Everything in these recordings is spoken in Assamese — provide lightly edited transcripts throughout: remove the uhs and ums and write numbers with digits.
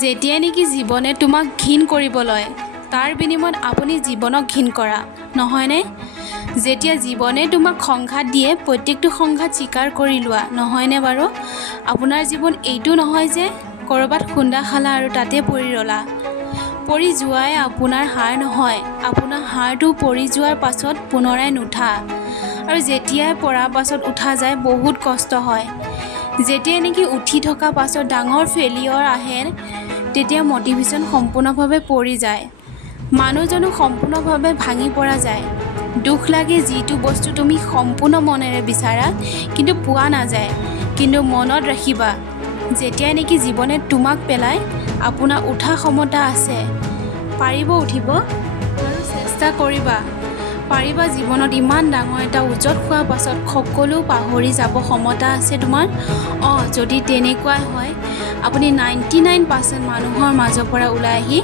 যেতিয়াই নেকি জীৱনে তোমাক ঘিণ কৰিব লয়, তাৰ বিনিময়ত আপুনি জীৱনক ঘিণ কৰা, নহয়নে? যেতিয়া জীৱনে তোমাক সংঘাত দিয়ে, প্ৰত্যেকটো সংঘাত স্বীকাৰ কৰি লোৱা, নহয়নে বাৰু? আপোনাৰ জীৱন এইটো নহয় যে ক'ৰবাত খুন্দা খালা আৰু তাতে পৰি ৰ'লা। পৰি যোৱাই আপোনাৰ হাৰ নহয়, আপোনাৰ হাৰটো পৰি যোৱাৰ পাছত পুনৰাই নুঠা। আৰু যেতিয়াই পৰাৰ পাছত উঠা যায় বহুত কষ্ট হয়। যেতিয়াই নেকি উঠি থকা পাছত ডাঙৰ ফেইলিয়ৰ আহে, তেতিয়া মটিভেশ্যন সম্পূৰ্ণভাৱে পৰি যায়। মানুহজনো সম্পূৰ্ণভাৱে ভাঙি পৰা যায়। দুখ লাগে যিটো বস্তু তুমি সম্পূৰ্ণ মনেৰে বিচাৰা কিন্তু পোৱা নাযায়। কিন্তু মনত ৰাখিবা, যেতিয়াই নেকি জীৱনে তোমাক পেলায়, আপোনাৰ উঠা ক্ষমতা আছে। পাৰিব উঠিব আৰু চেষ্টা কৰিবা। পাৰিবা জীৱনত ইমান ডাঙৰ এটা ওজত খোৱাৰ পাছত সকলো পাহৰি যাব ক্ষমতা আছে তোমাৰ? যদি তেনেকুৱাই হয়, আপুনি 99% মানুহৰ মাজৰ পৰা ওলাই আহি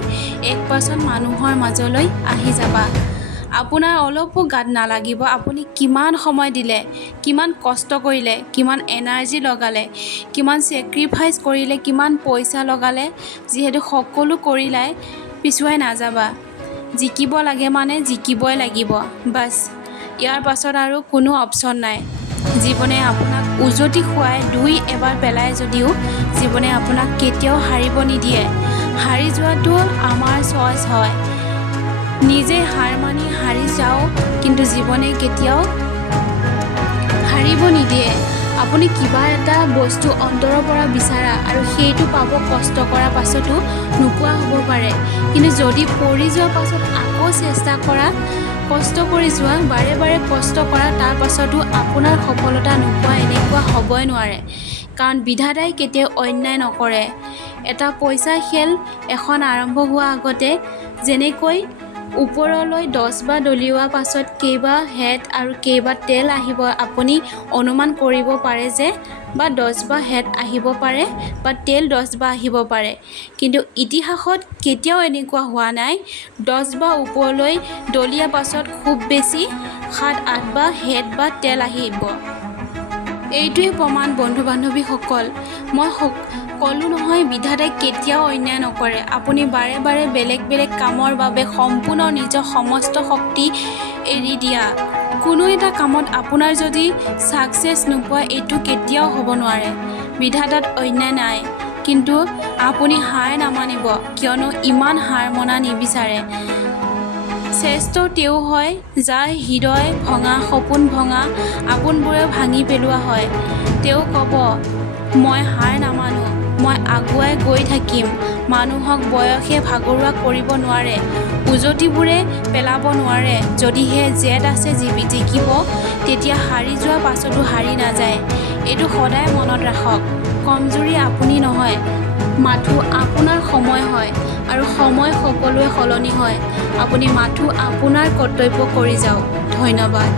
1% মানুহৰ মাজলৈ আহি যাবা। আপোনাৰ অলপো গাত নালাগিব আপুনি কিমান সময় দিলে, কিমান কষ্ট কৰিলে, কিমান এনাৰ্জি লগালে, কিমান ছেক্ৰিফাইচ কৰিলে, কিমান পইচা লগালে। যিহেতু সকলো কৰিলাই, পিছুৱাই নাযাবা। জিকিব লাগে মানে জিকিবই লাগিব, বাছ। ইয়াৰ পাছত আৰু কোনো অপশ্যন নাই। জীৱনে আপোনাক উজটি খুৱাই এবাৰ পেলায় যদিও জীৱনে আপোনাক কেতিয়াও হাৰিব নিদিয়ে। হাৰি যোৱাটো আমাৰ চইচ হয়। নিজে হাৰ মানি হাৰি যাওঁ, কিন্তু জীৱনে কেতিয়াও হাৰিব নিদিয়ে। আপুনি কিবা এটা বস্তু অন্তৰৰ পৰা বিচাৰা আৰু সেইটো পাব কষ্ট কৰাৰ পাছতো নোপোৱা হ'ব পাৰে। কিন্তু যদি পৰি যোৱাৰ পাছত আকৌ চেষ্টা কৰা, কষ্ট কৰি যোৱা, বাৰে বাৰে কষ্ট কৰা, তাৰ পাছতো আপোনাৰ সফলতা নোপোৱা এনেকুৱা হ'বই নোৱাৰে। কাৰণ বিধাতাই কেতিয়াও অন্যায় নকৰে। এটা পইচাৰ খেল এখন আৰম্ভ হোৱাৰ আগতে যেনেকৈ ওপৰলৈ 10 বাৰ দলিওৱাৰ পাছত কেইবা হেড আৰু কেইবা টেল আহিব আপুনি অনুমান কৰিব পাৰে যে, বা 10 বাৰ হেড আহিব পাৰে বা টেল 10 বাৰ আহিব পাৰে। কিন্তু ইতিহাসত কেতিয়াও এনেকুৱা হোৱা নাই 10 বাৰ ওপৰলৈ দলিওৱাৰ পাছত খুব বেছি 7-8 বাৰ হেড বা টেল আহিব। এইটোৱে প্ৰমাণ বন্ধু বান্ধৱীসকল। মই ক'লো নহয়, বিধাতাই কেতিয়াও অন্যায় নকৰে। আপুনি বাৰে বাৰে বেলেগ বেলেগ কামৰ বাবে সম্পূৰ্ণ নিজৰ সমস্ত শক্তি এৰি দিয়া। কোনো এটা কামত আপোনাৰ যদি ছাকচেছ নোপোৱা, এইটো কেতিয়াও হ'ব নোৱাৰে। বিধাতাত অন্যায় নাই। কিন্তু আপুনি হাৰ নামানিব, কিয়নো ইমান হাৰ মনা নিবিচাৰে। শ্ৰেষ্ঠ তেওঁ হয়, যাৰ হৃদয় ভঙা, সপোন ভঙা, আপোনবোৰে ভাঙি পেলোৱা হয়। তেওঁ ক'ব, মই হাৰ নামানো, মই আগুৱাই গৈ থাকিম। মানুহক বয়সে ভাগৰুৱা কৰিব নোৱাৰে, উজটিবোৰে পেলাব নোৱাৰে। যদিহে জেদ আছে জিকিব, তেতিয়া হাৰি যোৱাৰ পাছতো হাৰি নাযায়। এইটো সদায় মনত ৰাখক। কমজুৰি আপুনি নহয়, মাথো আপোনাৰ সময় হয়, আৰু সময় সকলোৱে সলনি হয়। আপুনি মাথো আপোনাৰ কৰ্তব্য কৰি যাওক। ধন্যবাদ।